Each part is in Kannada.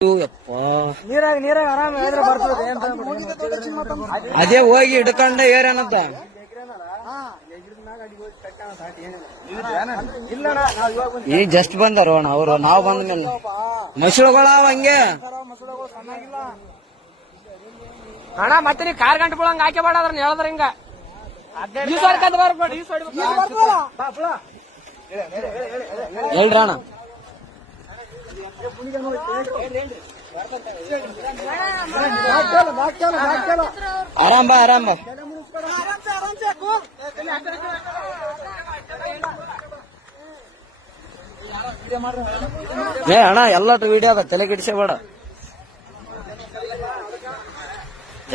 ನೀರಾಗ ಆರಾಮ ಅದೇ ಹೋಗಿ ಹಿಡ್ಕೊಂಡ ಏರೇನಂತ ಈಗ ಜಸ್ಟ್ ಬಂದಾರ ಅವರು. ನಾವು ಬಂದ ಮೇಲೆ ಮಸೂಳಗಳ ಹಂಗೆ ಅಣ್ಣ ಮತ್ತೆ ನೀ ಕಾರ್ ಗಂಟೆ ಬಿಡಂಗ ಹಾಕಿ ಬೇಡ ಅದ್ರ ಹೇಳದ್ರ ಹಿಂಗ ಹೇಳ್ರಿ ಅಣ್ಣ. ಆರಾಮ್ ಬಾ ಆರಾಮ್ ಬಾ. ಏ ಅಣ್ಣ ಎಲ್ಲಟು ವಿಡಿಯೋ ಅದ, ತಲೆ ಕೆಡಿಸಬೇಡ.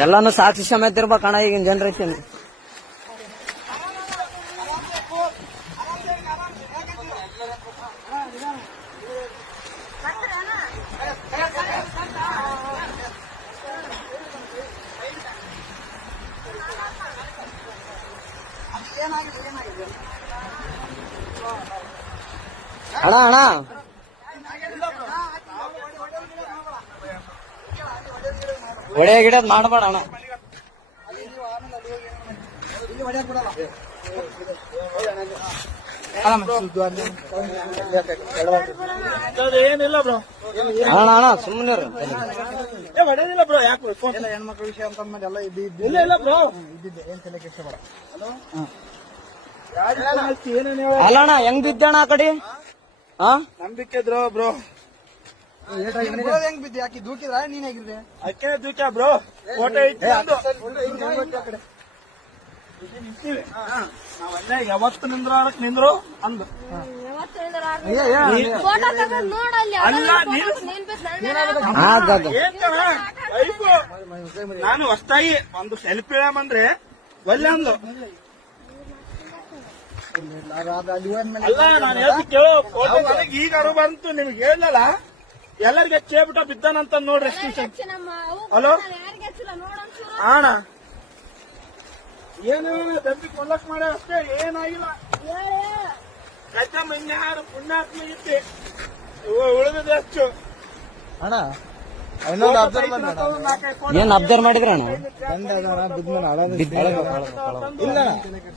ಎಲ್ಲಾನು ಸಾಕ್ಷಿ ಸಮೇತ ಇರ್ಬೇಕಣ್ಣ ಈಗಿನ ಜನರೇಷನ್. ಅಣ್ಣ ಅಣ್ಣ ಒಡೆ ಗಿಡದ್ ಮಾಡಬೇಡ ಅಣ್ಣ. ಏನಿಲ್ಲ ಬ್ರೋ, ಅಣ್ಣ ಅಣ್ಣ ಸುಮ್ಮನೆ ಹೊಡೆದಿಲ್ಲ ಬ್ರೋ. ಯಾಕೆ ಹೆಣ್ಮಕ್ಳ ವಿಷಯ ಅಂತ ಎಲ್ಲ ಇಲ್ಲ ಬ್ರೋ, ಇದ್ದಿದ್ದೆ ಏನ್ ತಲೆ ಕೆಡಿಸಬೇಡ. ಅಲ್ಲ ಅಣ್ಣ ಹೆಂಗ್ ಬಿದ್ದಣ್ಣ ಆ ಕಡೆ? ನಂಬಿಕೆ ಬ್ರೋ ಹೆಂಗ್ ಬಿದ್ದೆ? ಆಕಿ ದೂಕಿದ್ರ ನೀನ್ ಹೇಗಿದ್ರೆ? ಅಕ್ಕೆ ದೂಕ ಬ್ರೋ, ಫೋಟೋ ಐತಿ ಯಾವತ್ತು ನಿಂದ್ರು ಅಂದು. ನಾನು ಹೊಸ್ತಾಗಿ ಒಂದು ಸೆಲ್ಫಿ ಬಂದ್ರೆ ಒಳ್ಳೆ ಅಂದು. ಅಲ್ಲ ನಾನು ಹೇಳ್ತಿ ಕೇಳೋ, ಫೋಟೋ ನನಗೆ ಈಗ ಅರು ಬಂತು, ನಿಮ್ಗೆ ಹೇಳಲ್ಲ ಎಲ್ಲರಿಗೆ ಚೇಬಿಟ ಬಿದ್ದಾನಂತ ನೋಡ್ರಿ. ಹಲೋ ಅಣ್ಣ, ಏನು ದಂಬಿ ಕೊಲ್ಲಕ್ ಮಾಡ ಅಷ್ಟೇ, ಏನಾಗಿಲ್ಲ. ಕಚ್ಚಮ್ಮ ಇನ್ಯಾರು ಪುಣ್ಯಾತ್ಮ ಇತ್ತು, ಉಳಿದಿದೆ ಅಷ್ಟು. ಅಣ್ಣ ಏನ್ ಅಬ್ಸರ್ವ್ ಮಾಡಿದ್ರ ಅಣ್ಣ? ಇಲ್ಲ